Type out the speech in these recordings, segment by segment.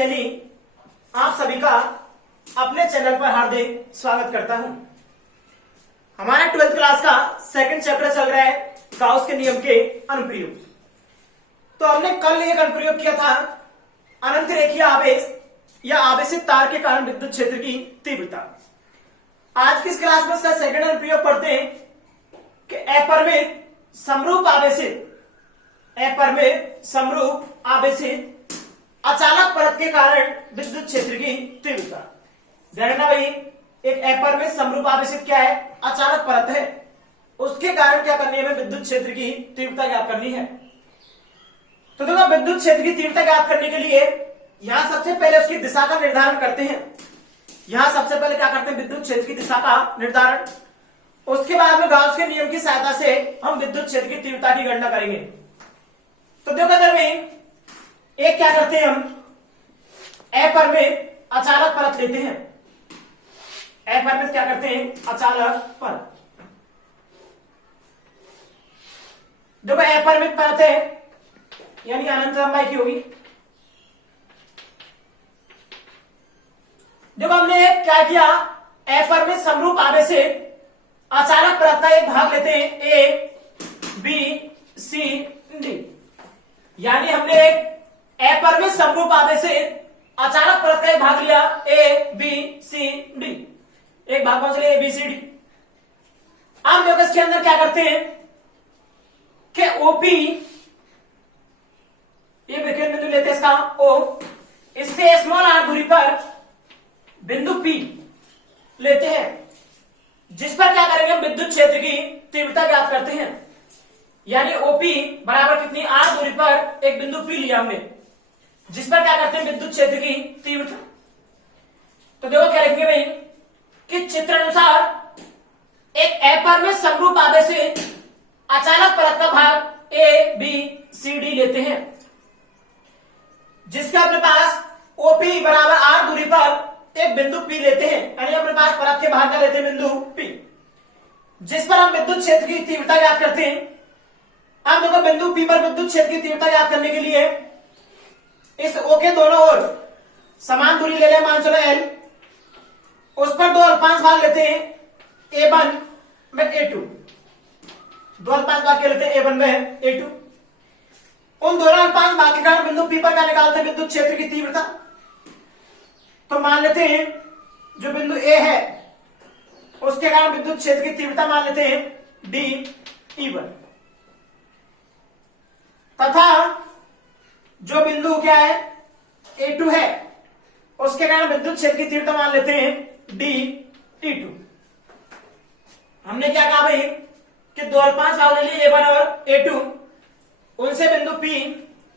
सैनी आप सभी का अपने चैनल पर हार्दिक स्वागत करता हूं। हमारा 12th क्लास का सेकंड चैप्टर चल रहा है गाउस के नियम के अनुप्रयोग। तो हमने कल एक अनुप्रयोग किया था अनंत रेखीय आवेश या आवेशित तार के कारण विद्युत क्षेत्र की तीव्रता। आज की इस क्लास में उसका सेकंड अनुप्रयोग पढ़ते हैं कि अपरिमित समरूप आवेशित अचालक परत के कारण विद्युत क्षेत्र की तीव्रता। देखना भाई, एक अपरिमित समरूप आवेशित क्या है? अचालक परत है। उसके कारण क्या करनी है? हमें विद्युत क्षेत्र की तीव्रता ज्ञात करनी है। तो देखो, विद्युत क्षेत्र की तीव्रता ज्ञात करने के लिए यहां सबसे पहले उसकी दिशा का निर्धारण करते हैं। यहां सबसे पहले क्या करते हैं? विद्युत क्षेत्र की दिशा का निर्धारण। उसके बाद में गाउस के नियम की सहायता से हम विद्युत क्षेत्र की तीव्रता की गणना करेंगे। तो देखो इधर में एक क्या करते हैं, हम अपरिमित अचालक परत लेते हैं। अपरिमित क्या करते हैं? अचालक परत। देखो अपरिमित परत है यानी अनंत लंबाई की होगी। देखो हमने क्या किया, अपरिमित समरूप आवेशित अचालक परत का एक भाग लेते हैं, ए बी सी डी। यानी हमने एक अपरिमित समरूप आवेशित अचालक परत का एक भाग लिया, ए बी सी डी। एक भाग कौन सा लिया? A B C D. अब देखो इसके अंदर क्या करते हैं कि ओपी, ये विकिरण बिंदु लेते हैं इसका ओ, इससे स्मॉल आर दूरी पर बिंदु पी लेते हैं, जिस पर क्या करेंगे? हम विद्युत क्षेत्र की तीव्रता ज्ञात करते हैं। यानी ओपी बराबर कितनी? आर दूरी पर एक बिंदु पी लिया हमने, जिस पर क्या करते हैं? विद्युत क्षेत्र की तीव्रता। तो देखो क्या लिखेंगे भाई कि चित्रानुसार एक अपरिमित समरूप आवेशित अचालक परत का भाग ए बी सी डी लेते हैं, जिसका अपने पास ओपी बराबर आर दूरी पर एक बिंदु पी लेते हैं। यानी अपने पास परत के बाहर का लेते हैं बिंदु पी, जिस पर हम विद्युत क्षेत्र की तीव्रता ज्ञात करते हैं। अब देखो बिंदु पी पर विद्युत क्षेत्र की तीव्रता ज्ञात करने के लिए इस ओ के दोनों ओर समान दूरी ले लें, मान चलो एल। उस पर दो अल्पांश भाग लेते हैं, ए1 में ए2। दो अल्पांश भाग लेते हैं ए1 में ए2। उन दोनों अल्पांश भाग के कारण बिंदु पी पर क्या निकालते हैं? विद्युत क्षेत्र की तीव्रता। तो मान लेते हैं जो बिंदु ए है उसके कारण विद्युत क्षेत्र की तीव्रता मान लेते हैं डी E1, तथा जो बिंदु क्या है? A2 है, उसके कारण विद्युत क्षेत्र की तीव्रता मान लेते हैं डी E2। हमने क्या कहा भाई कि दो अल्पांश भाग ले लिए A1 और A2, उनसे बिंदु P,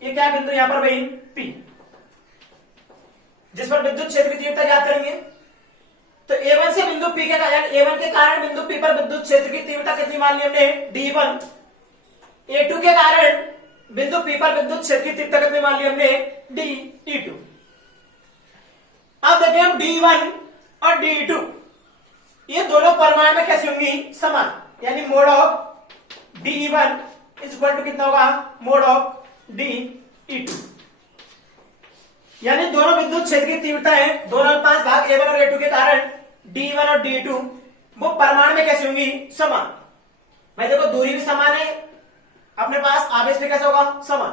ये क्या बिंदु यहां पर भाई P, जिस पर विद्युत क्षेत्र की तीव्रता ज्ञात करेंगे। तो A1 से बिंदु P के कारण, A1 के कारण बिंदु P पर विद्युत क्षेत्र की तीव्रता कितनी मान ली हमने? D1। A2 के कारण बिंदु P पर विद्युत क्षेत्र की तीव्रता कितनी मान ली हमने? DE2। अब देखिए हम D1 और DE2 ये दोनों परिमाण में कैसी होंगी? समान। यानी mod of DE1 is equal to कितना होगा? Mod of DE2। यानी दोनों विद्युत क्षेत्र की तीव्रता है, दोनों अल्पांश भाग A1 और A2 के कारण D1 और D2 वो परिमाण में कैसे होंगी? समान। भाई देखो दूरी भी समान है, अपने पास आवेश भी कैसा होगा? समान।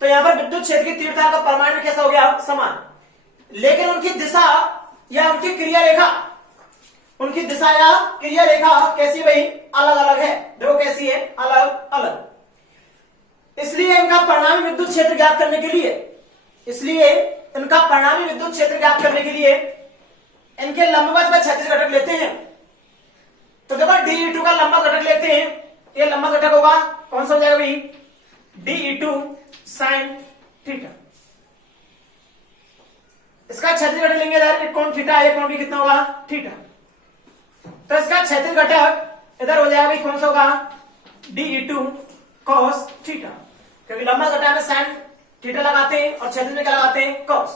तो यहां पर विद्युत क्षेत्र की तीव्रता का परिमाण में कैसा हो गया? समान। लेकिन उनकी दिशा या उनकी क्रिया रेखा, उनकी दिशा या क्रिया रेखा कैसी भाई? अलग अलग है। देखो कैसी है? अलग अलग। इसलिए इनका परिणामी विद्युत क्षेत्र ज्ञात करने के लिए इनके लंबवत में क्षैतिज घटक लेते हैं। तो देखो DE2 का लंबवत घटक लेते हैं, ये लंबवत घटक होगा कौन सा हो जाएगा भाई? DE2 sin theta. इसका क्षैतिज घटक लेंगे इधर, एक कोण थीटा, एक कोण भी कितना होगा? थीटा। तो इसका क्षैतिज घटक इधर हो जाएगा भाई कौन सा होगा? DE2 cos थीटा, क्योंकि लंबवत घटक में sin थीटा लगाते हैं और क्षैतिज में क्या लगाते हैं? cos।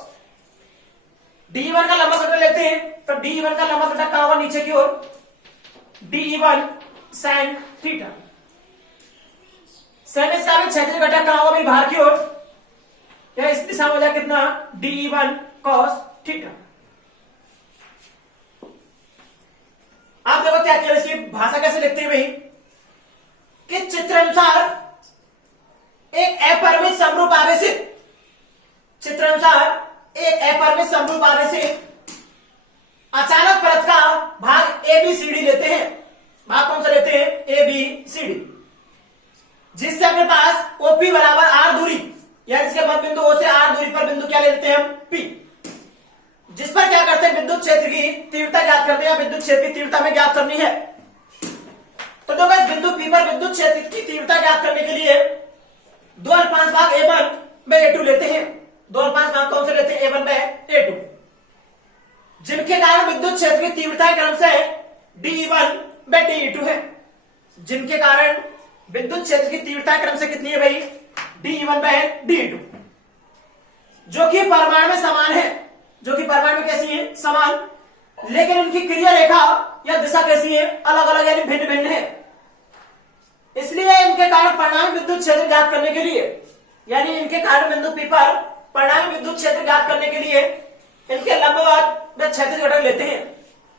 D1 का लंबवत घटक लेते हैं, तो D1 का लंबवत घटक कहां होगा? नीचे की ओर, DE1 sin थीटा। sin इसका भी क्षैतिज घटक कहां होगा भाई? बाहर की ओर, या इस दिशा में हो जाए कितना? DE1 cos theta. आप देखो क्या किया, इसकी भाषा कैसे लिखते हैं भाई कि चित्रानुसार एक अपरिमित समरूप आवेशित, चित्रानुसार एक अपरिमित समरूप आवेशित अचालक परत का भाग ABCD लेते हैं। भाग कौन सा लेते हैं? ABCD, जिससे अपने पास OP बराबर R दूरी, यानी इसके मध्य बिंदु O से R दूरी पर बिंदु क्या ले लेते हैं हम? P, जिस पर क्या करते हैं? विद्युत क्षेत्र की तीव्रता ज्ञात करते हैं, विद्युत क्षेत्र की तीव्रता में ज्ञात करनी है। तो जो इस बिंदु P पर विद्युत क्षेत्र की तीव्रता ज्ञात करने के लिए 2/5 भाग A1 by A2 लेते हैं। 2/5 भाग कौन से लेते हैं? A1 by A2, जिनके कारण विद्युत क्षेत्र की तीव्रता क्रम से DE1 by DE2 है। जिनके कारण विद्युत क्षेत्र की तीव्रता क्रम से कितनी है भाई? DE1 by DE2, जो कि परिमाण में समान है, जो कि परिमाण में कैसी है? समान, लेकिन इनकी क्रिया रेखा या दिशा कैसी है? अलग अलग, यानी भिन्न भिन्न है। इसलिए इनके कारण परिणामी विद्युत क्षेत्र ज्ञात करने के लिए, यानी इनके कारण बिंदु P पर परिणामी विद्युत क्षेत्र ज्ञात करने के लिए इनके लंबवत व क्षैतिज घटक लेते हैं।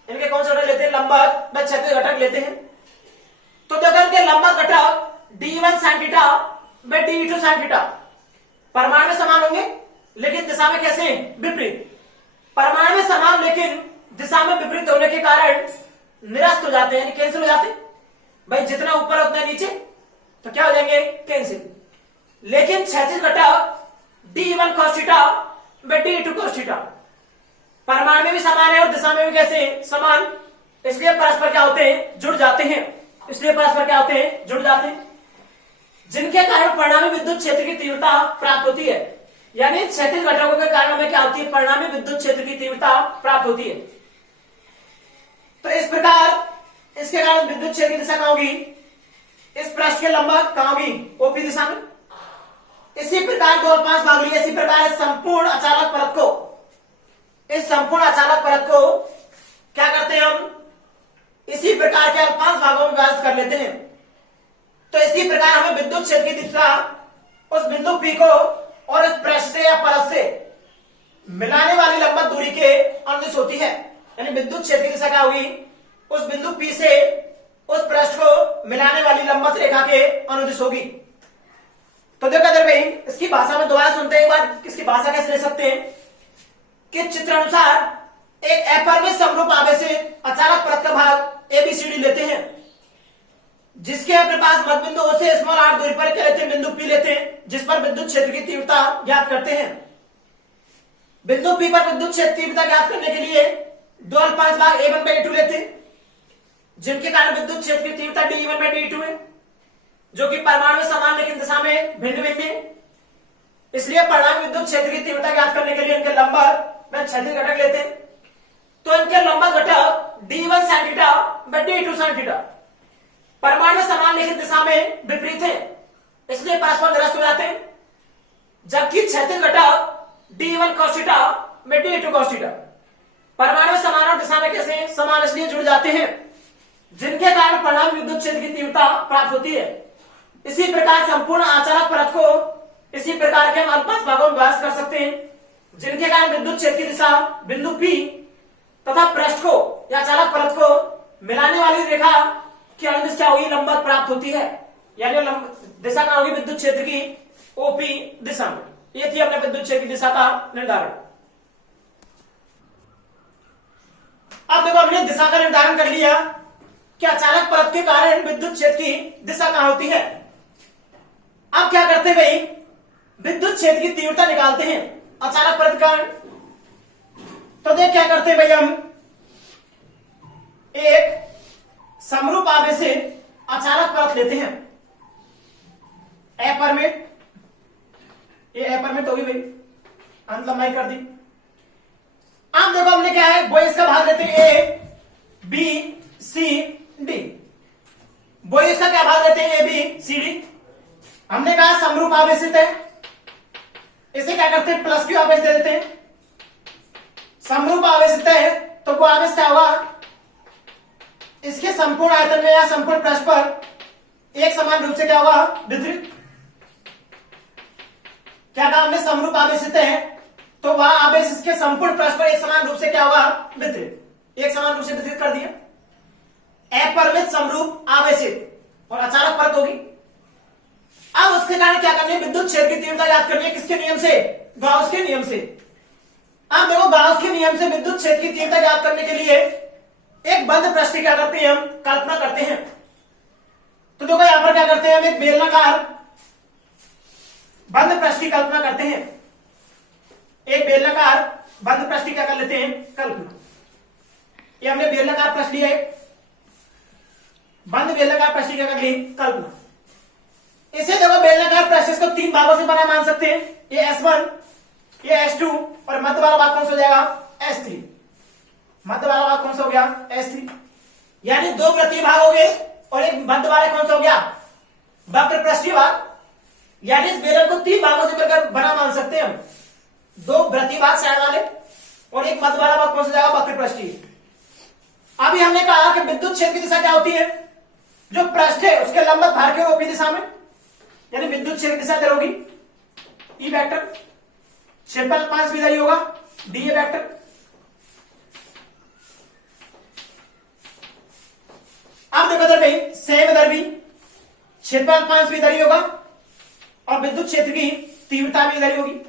इनके कौन से घटक लेते हैं? लंबवत व क्षैतिज घटक लेते हैं। तो देखो इनके लंबवत घटक D1 sin theta by DE2 sin theta परिमाण में समान होंगे, लेकिन दिशा में कैसे? विपरीत। परिमाण में समान लेकिन दिशा में विपरीत होने के कारण निरस्त हो जाते हैं, यानी कैंसिल हो जाते हैं। भाई जितना ऊपर उतना नीचे, तो क्या हो जाएंगे? कैंसिल। लेकिन क्षैतिज घटक D1 cos theta by DE2 cos theta परिमाण में भी समान है और दिशा में भी कैसे? समान, इसलिए परस्पर क्या होते हैं? जुड़ जाते हैं। इसलिए परस्पर क्या होते हैं? जुड़ जाते हैं, जिनके कारण परिणामी विद्युत क्षेत्र की तीव्रता प्राप्त होती है। यानी क्षैतिज घटकों के कारण हमें क्या होती है? परिणामी विद्युत क्षेत्र की तीव्रता प्राप्त होती है। तो इस प्रकार इसके कारण विद्युत क्षेत्र की दिशा कहां होगी? इस पृष्ठ के लंबवत कहां होगी? OP दिशा में। इसी प्रकार 2/5 भाग लिए। इसी प्रकार इस संपूर्ण अचालक परत को, इस संपूर्ण अचालक परत को क्या करते हैं हम? इसी प्रकार के 5 भागों में विभाजित कर लेते हैं। तो इसी प्रकार हमें विद्युत क्षेत्र की दिशा उस बिंदु P को और इस पृष्ठ से या परत से मिलाने वाली लंबवत दूरी के अनुदिश होती है। यानी विद्युत क्षेत्र की दिशा क्या होगी? उस बिंदु P से उस पृष्ठ को मिलाने वाली लंबवत रेखा के अनुदिश होगी। तो देखो इधर भाई इसकी भाषा में दोबारा सुनते हैं एक बार, इसकी भाषा कैसे ले सकते हैं कि चित्रानुसार एक अपरिमित समरूप आवेशित अचालक परत का भाग ABCD लेते हैं, जिसके अपने पास मध्य बिंदु O से स्मॉल r दूरी पर क्या लेते हैं? बिंदु P लेते हैं, जिस पर विद्युत क्षेत्र की तीव्रता ज्ञात करते हैं। बिंदु P पर विद्युत क्षेत्र तीव्रता ज्ञात करने के लिए 2/5 भाग A1 by A2 लेते हैं, जिनके कारण विद्युत क्षेत्र की तीव्रता DE1 by DE2 है, जो कि परिमाण में समान लेकिन दिशा में भिन्न भिन्न है। इसलिए परिणामी विद्युत क्षेत्र की तीव्रता ज्ञात करने के लिए इनके लंबवत व क्षैतिज घटक लेते हैं। तो इनके लंबवत घटक D1 sin theta by DE2 sin theta परिमाण में समान लेकिन दिशा में विपरीत है, इसलिए परस्पर निरस्त हो जाते हैं। जबकि क्षैतिज घटक D1 cos theta by DE2 cos theta परिमाण में समान और दिशा में कैसे? समान, इसलिए जुड़ जाते हैं, जिनके कारण परिणामी विद्युत क्षेत्र की तीव्रता प्राप्त होती है। इसी प्रकार संपूर्ण अचालक परत को इसी प्रकार के हम 5 भागों में विभाजित कर सकते हैं, जिनके कारण विद्युत क्षेत्र की दिशा बिंदु P तथा पृष्ठ को या अचालक परत को मिलाने वाली रेखा की अनुदिश क्या होगी? लंबवत प्राप्त होती है। यानी दिशा कहां होगी? विद्युत क्षेत्र की OP दिशा में। ये थी अपने विद्युत क्षेत्र की दिशा का निर्धारण। अब देखो हमने दिशा का निर्धारण कर लिया कि अचालक परत के कारण विद्युत क्षेत्र की दिशा कहां होती है। अब क्या करते हैं भाई? विद्युत क्षेत्र की तीव्रता निकालते हैं अचालक परत के कारण। तो देख क्या करते हैं भाई, हम एक समरूप आवेशित अचालक परत लेते हैं, अपरिमित, ये अपरिमित होगी भाई, अंत लंबाई कर दी। अब देखो हमने क्या है, वो इसका भाग लेते हैं A B C D। वो इसका क्या भाग लेते हैं? A B C D। हमने कहा समरूप आवेशित है, इसे क्या करते हैं? प्लस क्यू आवेश दे देते हैं। समरूप आवेशित है तो वो आवेश क्या होगा? इसके संपूर्ण आयतन में या संपूर्ण पृष्ठ पर एक समान रूप से क्या होगा? वितरित। क्या कहा हमने? समरूप आवेशित है तो वह आवेश इसके संपूर्ण पृष्ठ पर एक समान रूप से क्या होगा, वितरित, एक समान रूप से वितरित कर दिया। अपरिमित समरूप आवेशित और अचानक परत होगी। अब उसके कारण क्या करनी है, विद्युत क्षेत्र की तीव्रता याद करनी है, किसके नियम से, गाउस के नियम से। अब देखो गाउस के नियम से विद्युत क्षेत्र की तीव्रता याद करने के लिए एक बंद पृष्ठ की क्या करते हैं, हम कल्पना करते हैं। तो देखो यहां पर क्या करते हैं, हम एक बेलनाकार बंद पृष्ठ की कल्पना करते हैं। एक बेलनाकार बंद पृष्ठ की क्या कर लेते हैं, कल्पना। ये हमने बेलनाकार पृष्ठ लिया है, बंद बेलनाकार पृष्ठ की क्या कर ली, कल्पना। इसे देखो बेलनाकार पृष्ठ, इसको तीन भागों से बना मान सकते हैं, ये S1, ये S2 और मध्य वाला भाग कौन सा हो जाएगा, S3। मध्य वाला भाग कौन सा हो गया, S3। यानी दो वृत्तीय भाग हो गए और एक मध्य वाला कौन सा हो गया, वक्र पृष्ठीय भाग। यानी इस बेलन को तीन भागों से मिलकर बना मान सकते हैं हम, दो वृत्तीय भाग साइड वाले और एक मध्य वाला भाग कौन सा जाएगा, वक्र पृष्ठीय। अभी हमने कहा कि विद्युत क्षेत्र की दिशा क्या होती है, जो पृष्ठ है उसके लंबवत भार के ओपी दिशा में, यानी विद्युत क्षेत्र की दिशा इधर होगी, ई वेक्टर, क्षेत्रफल 5 भी इधर ही होगा, डी ए वेक्टर। अब देखो इधर भी सेम, इधर भी क्षेत्रफल 5 भी इधर ही होगा और विद्युत क्षेत्र की तीव्रता भी इधर ही होगी,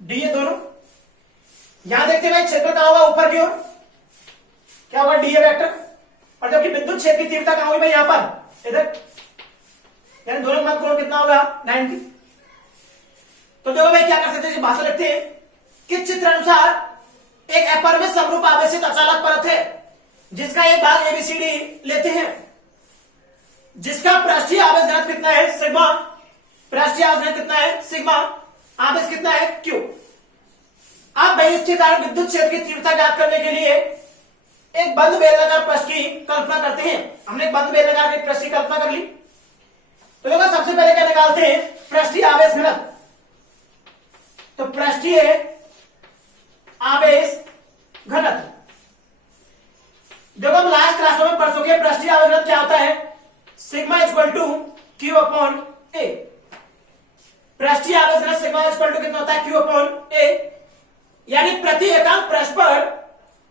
डी ए दोनों। यहां देखते हैं क्षेत्र कहां होगा, ऊपर की ओर, क्या होगा, डी ए वेक्टर। और जबकि विद्युत क्षेत्र की तीव्रता कहां होगी भाई, यहां पर, इधर, यानी दोनों मध्य कोण कितना होगा, 90। तो देखो भाई क्या कर सकते हैं, भाषा लिखते हैं कि चित्र अनुसार एक अपरिमित समरूप आवेशित अचालक परत है जिसका एक भाग एबीसीडी लेते हैं, जिसका पृष्ठीय आवेश घनत्व कितना है, सिग्मा। पृष्ठीय आवेश घनत्व कितना है, सिग्मा। आवेश कितना है, क्यू। अब भाई इसके कारण विद्युत क्षेत्र की तीव्रता ज्ञात करने के लिए एक बंद बेलनाकार पृष्ठ की कल्पना करते हैं। हमने एक बंद बेलनाकार पृष्ठ की कल्पना कर ली। तो देखो सबसे पहले क्या निकालते हैं, पृष्ठीय आवेश घनत्व। तो पृष्ठीय आवेश घनत्व, देखो हम लास्ट क्लासों में पढ़ चुके हैं, पृष्ठीय आवेश घनत्व क्या होता है, sigma equal to Q upon A. पृष्ठीय आवेश घनत्व सिग्मा इक्वल टू कितना होता है, क्यू अपॉन ए। यानी प्रति एकांक पृष्ठ पर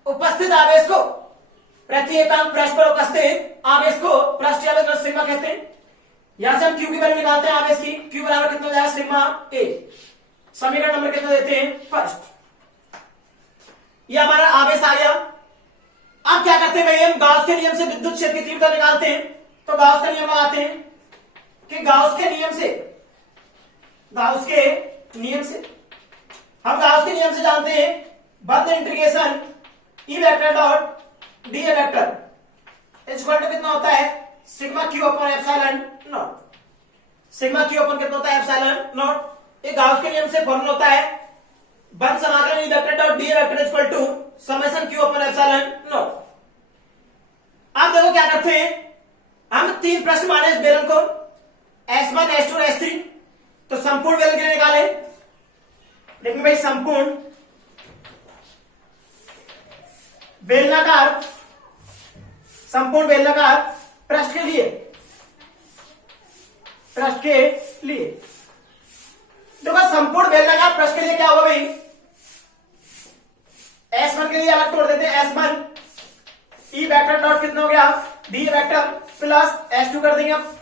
उपस्थित आवेश को, प्रति एकांक पृष्ठ पर उपस्थित आवेश को पृष्ठीय आवेश घनत्व सिग्मा कहते हैं। यहां से हम क्यू की वैल्यू निकालते हैं आवेश की, क्यू बराबर कितना हो जाएगा, सिग्मा ए। समीकरण नंबर कितना देते हैं, फर्स्ट। ये हमारा आवेश आ गया। अब क्या करते हैं भाई, हम गाउस के नियम से विद्युत क्षेत्र की तीव्रता निकालते हैं। तो गाउस का नियम लगाते हैं कि गाउस के नियम से, गाउस के नियम से हम गाउस के नियम से जानते हैं, बंद integration E vector dot D A vector equal to कितना होता है, sigma Q upon epsilon not. Sigma Q upon कितना होता है, एप्सिलॉन नॉट। ये गाउस के नियम से फॉर्मूला होता है, बंद समाकलन E vector dot D A vector equal to summation Q upon epsilon not. अब देखो क्या करते हैं, हम तीन प्रश्न माने इस बेलन को, S1, S2 और S3। तो संपूर्ण बेलन के लिए निकाले, लेकिन भाई संपूर्ण बेलनाकार, संपूर्ण बेलनाकार पृष्ठ के लिए, पृष्ठ के लिए देखो संपूर्ण बेलनाकार पृष्ठ के लिए क्या होगा भाई, S1 के लिए अलग तोड़ देते हैं, S1 ई वेक्टर डॉट कितना हो गया, डी वेक्टर प्लस S2 कर देंगे अब,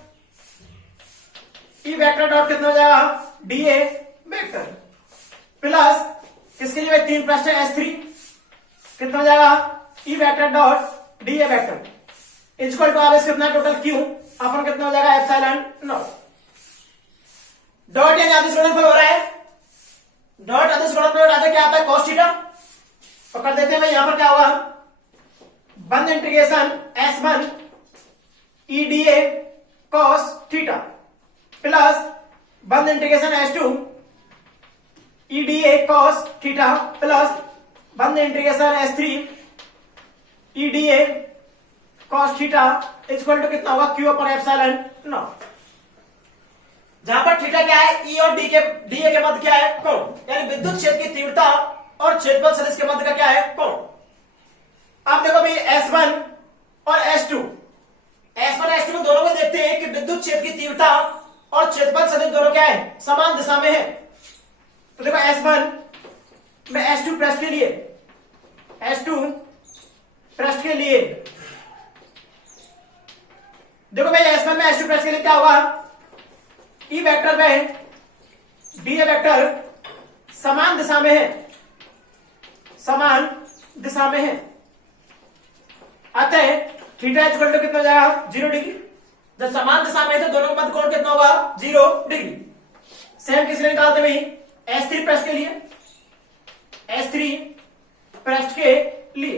ई वेक्टर डॉट कितना हो जाएगा, डी ए वेक्टर प्लस किसके लिए भाई, तीन पृष्ठ है, S3 कितना हो जाएगा, E vector dot D A vector equal to आवेश कितना टोटल क्यू अपन कितना हो जाएगा, एप्सिलॉन नॉट। डॉट यानी आदेश गुणनफल हो रहा है, डॉट आदेश गुणनफल आता क्या आता है, cos थीटा। तो कर देते हैं भाई, यहां पर क्या होगा, बंद integration S1 E D A cos theta plus बंद integration S2 E D A cos theta plus बंद integration S3 E D A cos theta equal to कितना होगा, क्यू अपॉन एप्सिलॉन नॉट। जहां पर थीटा क्या है, ई और डी ए के मध्य क्या है, कोण, यानी विद्युत क्षेत्र की तीव्रता और क्षेत्रफल सदिश के मध्य का क्या है, कोण। अब देखो भाई S1 और S2, S1 S2 में दोनों में देखते हैं कि विद्युत क्षेत्र की तीव्रता और क्षेत्रफल सदिश दोनों क्या है, समान दिशा में है। तो देखो S1 मैं S2 पृष्ठ के लिए S2 पृष्ठ के लिए देखो भाई S1 में S2 पृष्ठ के लिए क्या होगा, E वेक्टर में DA वेक्टर समान दिशा में है, समान दिशा में है, अतः थीटा इक्वल टू कितना हो जाएगा 0 डिग्री। जब समान दिशा में है तो दोनों का मध्य कोण कितना होगा 0 डिग्री। सेम किस लिए निकालते भाई, S3 पृष्ठ के लिए, S3 पृष्ठ के लिए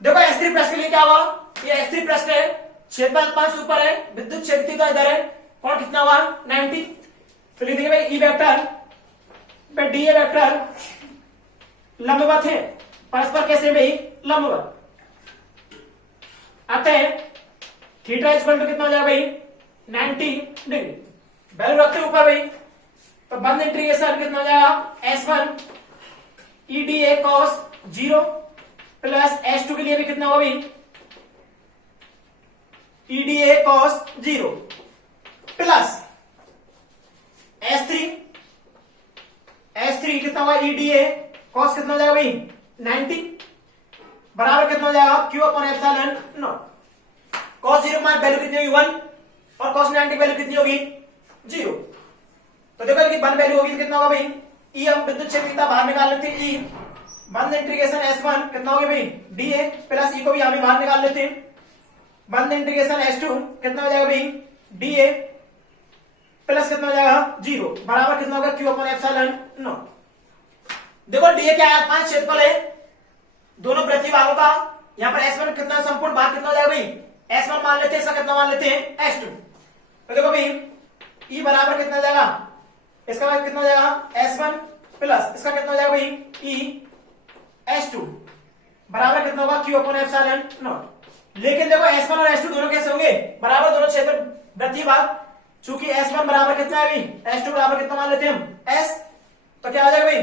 देखो S3 पृष्ठ के लिए क्या हुआ, ये S3 पृष्ठ है, क्षेत्रफल 5 ऊपर है, विद्युत क्षेत्र तो इधर है, कोण कितना हुआ 90। तो लिख देंगे भाई E वेक्टर पे DA वेक्टर लंबवत है, परस्पर कैसे भाई लंबवत, अतः थीटा इक्वल टू कितना हो जाएगा भाई 90 डिग्री। वैल्यू रखते ऊपर भाई, तो बंद इंटीग्रेशन कितना हो जाएगा S1 EDA cos 0 plus S2 के लिए भी कितना होगा भाई EDA cos 0 प्लस S3 कितना होगा EDA cos कितना हो जाएगा भाई 90 बराबर कितना हो जाएगा Q upon epsilon not. cos 0 मान वैल्यू कितनी होगी 1 और cos 90 वैल्यू कितनी होगी 0। तो देखो कि 1 वैल्यू होगी तो कितना होगा भाई E, हम विद्युत क्षेत्र कितना बाहर निकाल लेते हैं E, बंद इंटीग्रेशन S1 कितना होगा भाई DA प्लस E को भी हमें बाहर निकाल लेते हैं, बंद इंटीग्रेशन S2 कितना हो जाएगा भाई DA प्लस कितना हो जाएगा 0 बराबर कितना होगा Q अपॉन एप्सिलॉन नॉट। देखो DA क्या है 5 क्षेत्रफल है दोनों वृत्तीय भागों का, यहां पर S1 कितना संपूर्ण भाग कितना हो जाएगा भाई S1 मान लेते हैं, इसका कितना मान लेते हैं S2। तो देखो भाई E बराबर कितना हो जाएगा, इसका भाई कितना हो जाएगा S1 प्लस इसका कितना हो जाएगा भाई E S2 बराबर कितना होगा Q अपॉन एप्सिलॉन नॉट। लेकिन देखो S1 और S2 दोनों कैसे होंगे बराबर, दोनों क्षेत्र वृत्तीय भाग, चूंकि S1 बराबर कितना है भाई S2 बराबर कितना मान लेते हैं हम S, तो क्या हो जाएगा भाई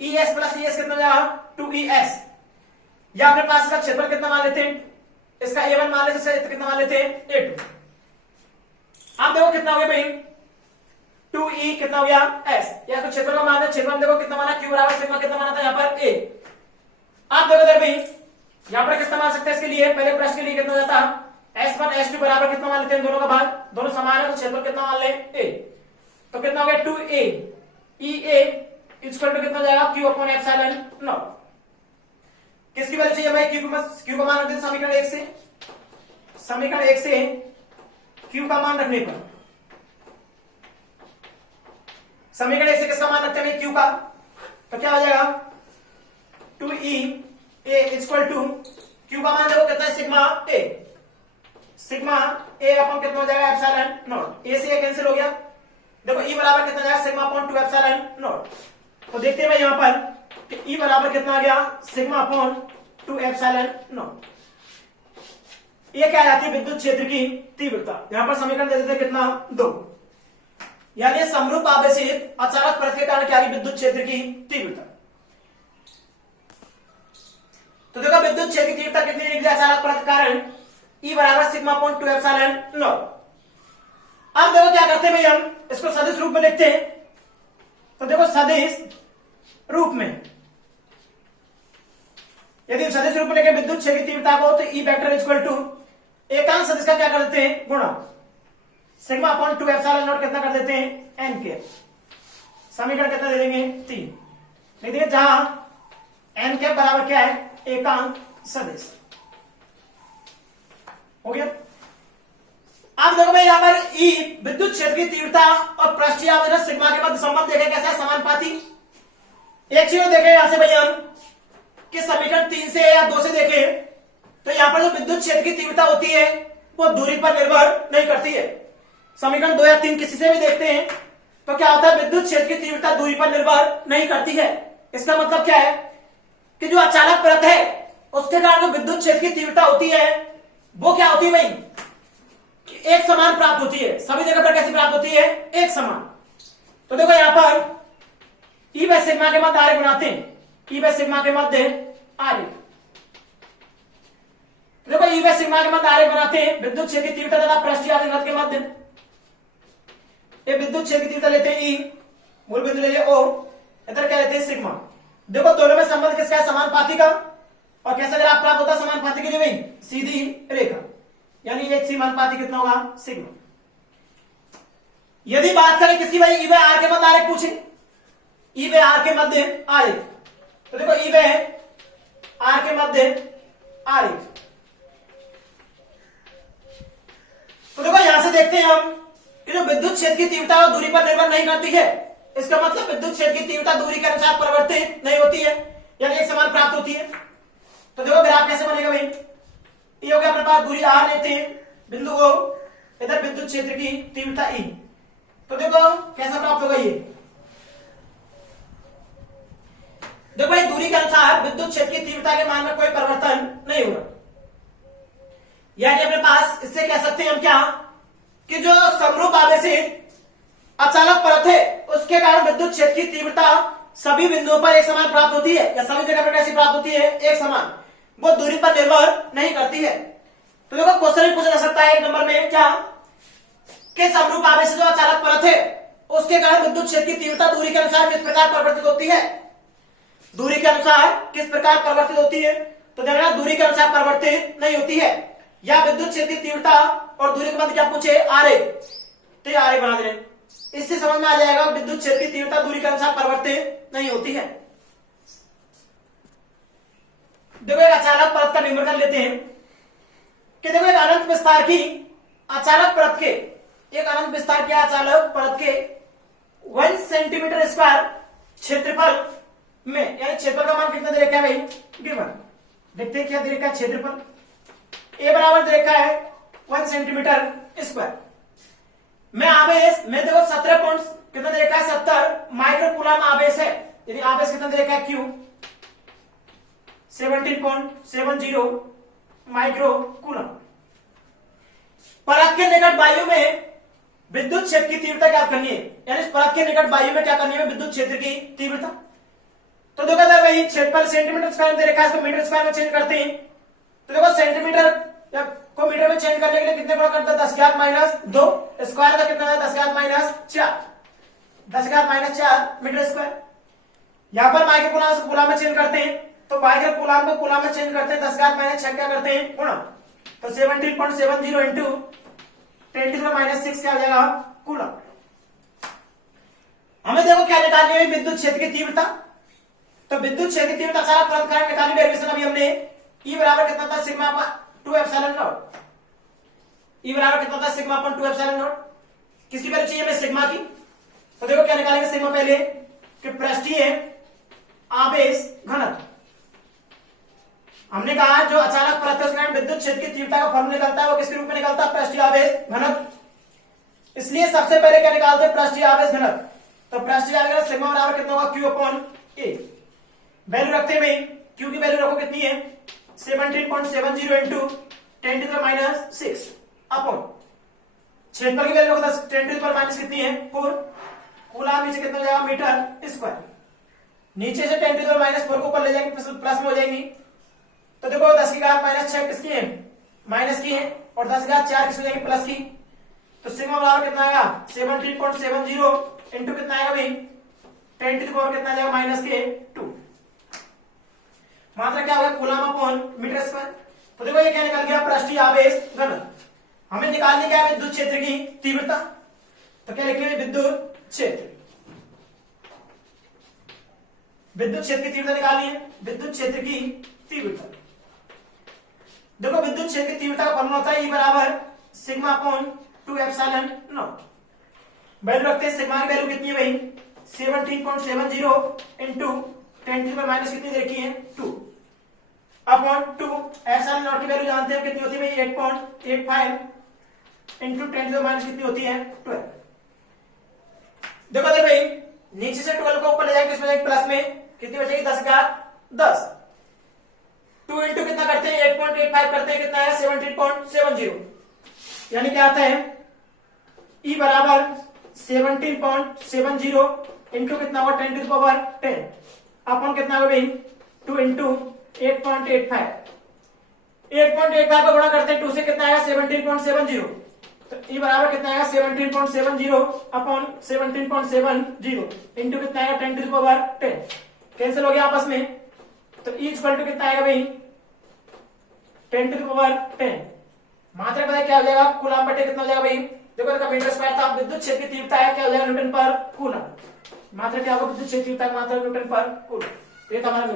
ES प्लस ES कितना हो जाएगा 2ES, या अपने पास इसका क्षेत्रफल कितना मान लेते हैं, इसका A1 मान लेते हैं, कितना मान लेते हैं A2। आप देखो कितना हो गया भाई 2E कितना हो गया S, या तो क्षेत्रफल का मान है, क्षेत्रफल देखो कितना माना Q बराबर सिग्मा कितना माना था यहाँ पर A। आप देखो इधर भाई यहाँ पर कितना मान सकते हैं, इसके लिए पहले प्रश्न के लिए कितना जाता S1 S2 बराबर कितना मान लेते हैं, दोनों का भाग, दोनों समान है तो क्षेत्रफल कितना मान ले A, तो कितना हो गया 2A EA इक्वल टू कितना हो जाएगा Q अपॉन एप्सिलॉन नॉट। किसकी वैल्यू चाहिए हमें Q का मान रखते हैं समीकरण 1 से, समीकरण 1 से Q का मान रखने पर, समीकरण 1 से किसका मान रखते हैं Q का, तो क्या हो जाएगा 2E A equal to Q का मान देखो कितना है sigma A, sigma A upon कितना हो जाएगा एप्सिलॉन नॉट, A से A कैंसिल हो गया, देखो E बराबर कितना जाएगा सिग्मा अपॉन 2 एप्सिलॉन नॉट। तो देखते हैं भाई यहां पर कि E बराबर कितना आ गया सिग्मा अपॉन 2 एप्सिलॉन नॉट। ये क्या आती है विद्युत क्षेत्र की तीव्रता, यहां पर समीकरण दे देते हैं कितना 2, यानी समरूप आवेशित अचालक परत के कारण क्या है विद्युत क्षेत्र की तीव्रता। तो देखो विद्युत क्षेत्र की तीव्रता कितनी है अचालक परत के कारण E बराबर सिग्मा अपॉन 2 एप्सिलॉन नॉट। अब देखो क्या करते हैं भाई हम इसको सदिश रूप में लिखते हैं, तो देखो सदिश रूप में यदि सदिश रूप में लिखे विद्युत क्षेत्र की तीव्रता को, तो E वेक्टर इक्वल टू एकांक सदिश का क्या कर देते हैं गुणा सिग्मा अपॉन 2 एप्सिलॉन नॉट कितना कर देते हैं n के, समीकरण कितना दे देंगे 3 लिख देंगे, जहां n के बराबर क्या है एकांक सदिश हो गया। अब देखो भाई यहां पर E विद्युत क्षेत्र की तीव्रता और पृष्ठीय आवेदन सिग्मा के मध्य संबंध देखे कैसा है समानुपाती। एक चीज देखे यहां से भाई हम कि समीकरण 3 से या 2 से देखे तो यहां पर जो विद्युत क्षेत्र की तीव्रता होती है वो दूरी पर निर्भर नहीं करती है। समीकरण 2 या 3 किसी से भी देखते हैं तो क्या होता है विद्युत क्षेत्र की तीव्रता दूरी पर निर्भर नहीं करती है। इसका मतलब क्या है कि जो अचालक परत है उसके कारण जो विद्युत क्षेत्र की तीव्रता होती है वो क्या होती है भाई एक समान प्राप्त होती है, सभी जगह पर कैसी प्राप्त होती है एक समान। तो देखो यहां पर E बाय सिग्मा के मध्य आरेख बनाते हैं, E बाय सिग्मा के मध्य आरेख, देखो E बाय सिग्मा के मध्य आरेख बनाते हैं विद्युत क्षेत्र की तीव्रता तथा पृष्ठीय आवेदन के मध्य। ये विद्युत क्षेत्र की तीव्रता लेते हैं E, मूल बिंदु ले लिया O, इधर क्या लेते हैं सिग्मा। देखो दोनों में संबंध किसका है, समानुपाती का, और कैसा ग्राफ प्राप्त होता है समानुपाती के लिए भाई, सीधी रेखा, यानी एक समानुपाती कितना होगा, सिग्मा। यदि बात करें किसकी भाई, ई बाय आर के मध्य आरेख पूछे, ई बाय आर के मध्य आरेख, तो देखो ई बाय आर के मध्य आरेख, तो देखो यहां से देखते हैं हम कि जो विद्युत क्षेत्र की तीव्रता और दूरी पर निर्भर नहीं करती है, इसका मतलब विद्युत क्षेत्र की तीव्रता दूरी के अनुसार परिवर्तित नहीं होती है, यानी एक समान प्राप्त होती है। तो देखो ग्राफ कैसे बनेगा भाई, ये हो गया अपने पास दूरी r लेते हैं बिंदु O, इधर विद्युत क्षेत्र की तीव्रता E, तो देखो कैसा प्राप्त होगा ये, देखो भाई दूरी के अनुसार विद्युत क्षेत्र की तीव्रता के मान में कोई परिवर्तन नहीं होगा, यानी अपने पास इससे कह सकते हैं हम क्या कि जो समरूप आवेशित अचालक परत है उसके कारण विद्युत क्षेत्र की तीव्रता सभी बिंदुओं पर एक समान प्राप्त होती है, या सभी जगह पर कैसी प्राप्त होती है, एक समान, वो दूरी पर निर्भर नहीं करती है। तो देखो क्वेश्चन पूछा जा सकता है एक नंबर में क्या कि समरूप आवेशित जो अचालक परत है उसके कारण विद्युत क्षेत्र की तीव्रता दूरी के अनुसार किस प्रकार परिवर्तित होती है, दूरी के अनुसार किस प्रकार परिवर्तित होती है, तो देखना दूरी के अनुसार परिवर्तित नहीं होती है, या विद्युत क्षेत्र की तीव्रता और दूरी के मध्य क्या पूछे, आरेख, तो ये आरेख बना दे, इससे समझ में आ जाएगा विद्युत क्षेत्र की तीव्रता दूरी के अनुसार परिवर्तित नहीं होती है। देखो एक अचालक परत का निर्माण कर लेते हैं कि देखो एक अनंत विस्तार की अचालक परत के, एक अनंत विस्तार के अचालक परत के 1 सेंटीमीटर स्क्वायर क्षेत्रफल में, यानी क्षेत्रफल का मान कितना दे रखा है भाई, गिवन, देखते हैं क्या दे रखा है क्षेत्रफल, ए बराबर दे रखा है 1 सेंटीमीटर स्क्वायर में आवेश में देखो 17 पॉइंट कितना दे रखा है, 70 माइक्रो कूलम आवेश है, यानी आवेश कितना दे रखा है क्यू 17.70 माइक्रो कूलम। परत के निकट वायु में विद्युत क्षेत्र की तीव्रता क्या करनी है, यानी परत के निकट वायु में क्या करनी है, विद्युत क्षेत्र की तीव्रता। तो देखो इधर वही क्षेत्रफल सेंटीमीटर स्क्वायर दे रखा है, इसको मीटर स्क्वायर में चेंज करते हैं, तो देखो सेंटीमीटर को मीटर में चेंज करने के लिए कितने गुणा करता है, 10⁻², स्क्वायर का कितना है 10⁻⁴, 10⁻⁴ मीटर स्क्वायर। यहां पर माइक्रो कूलम से कूलम में चेंज करते हैं, तो माइक्रो कूलम को कूलम में चेंज करते हैं, 10⁻⁶ क्या करते हैं गुणा, तो 17.70 इंटू 10⁻⁶ क्या हो जाएगा कूलम। हमें देखो क्या निकालनी है, विद्युत क्षेत्र की तीव्रता, तो विद्युत क्षेत्र की तीव्रता सारा परत कारण निकालनी, डेरिवेशन अभी हमने E बराबर कितना था, sigma upon 2 epsilon not, E बराबर कितना था, सिग्मा अपॉन 2 एप्सिलॉन नॉट। किसकी वैल्यू चाहिए हमें, सिग्मा की, तो देखो क्या निकालेंगे सिग्मा पहले कि पृष्ठीय आवेश घनत्व, हमने कहा जो अचानक परत है उसके कारण विद्युत क्षेत्र की तीव्रता का फॉर्मूला निकलता है, वो किसके रूप में निकलता है, पृष्ठीय आवेश घनत्व। इसलिए सबसे पहले क्या निकालते हैं, पृष्ठीय आवेश घनत्व, तो पृष्ठीय आवेश घनत्व सिग्मा बराबर कितना होगा, Q अपॉन A। वैल्यू रखते हैं, Q की वैल्यू रखो कितनी है, 17.70 इंटू 10⁻⁶ अपॉन क्षेत्रफल की वैल्यू रखो 10⁻⁻ कितनी है 4, कूलम नीचे कितना हो जाएगा मीटर स्क्वायर, नीचे से 10⁻⁴ को ऊपर ले जाएंगे प्लस में हो जाएंगी, तो देखो 10⁻⁻⁶ किसकी है, माइनस की है, और 10⁻⁴ किसकी हो जाएगी प्लस की, तो सिग्मा बराबर कितना आएगा 17.70 इंटू कितना आएगा भाई 10⁻⁻ कितना आ जाएगा -2, मात्रा क्या होगा कूलम अपॉन मीटर स्क्वायर। तो देखो ये क्या निकल गया, पृष्ठीय आवेश घनत्व। हमें निकालनी क्या है, विद्युत क्षेत्र की तीव्रता, तो क्या लिखेंगे, विद्युत क्षेत्र, विद्युत क्षेत्र की तीव्रता निकालनी है, विद्युत क्षेत्र की तीव्रता। देखो विद्युत क्षेत्र की तीव्रता का फॉर्मूला होता है E बराबर sigma upon 2 epsilon not. Value रखते हैं, सिग्मा की वैल्यू कितनी है भाई 17.70 इंटू 10⁻⁻ कितनी देखी है 2 अपॉन 2, एप्सिलॉन नॉट की वैल्यू जानते हैं कितनी होती है भाई 8.85 इंटू 10⁻⁻ कितनी होती है 12। देखो भाई नीचे से 12 को ऊपर ले जाएंगे, किसमें प्लस में कितनी बचेगी 10⁻10, 2 इंटू कितना करते हैं 8.85 करते हैं, कितना है 17.70, यानी क्या आता है E बराबर 17.70 इंटू कितना हुआ 10⁻10 अपॉन कितना हुआ भाई 2 इंटू 8.85 को गुणा करते हैं 2 से कितना आएगा 17.70, तो ई बराबर कितना आएगा 17.70 अपॉन 17.70 इंटू कितना आएगा 10 टू द पावर 10 कैंसिल हो गया आपस में। तो ई इक्वल टू कितना आएगा भाई 10 टू द पावर 10 मात्रक पता है क्या हो जाएगा कूलम बटे कितना हो जाएगा भाई देखो इसका मीटर स्क्वायर था विद्युत क्षेत्र की तीव्रता है क्या हो जाएगा न्यूटन पर कूलम मात्रक क्या होगा विद्युत क्षेत्र की तीव्रता मात्रक न्यूटन पर कूलम ये हमारा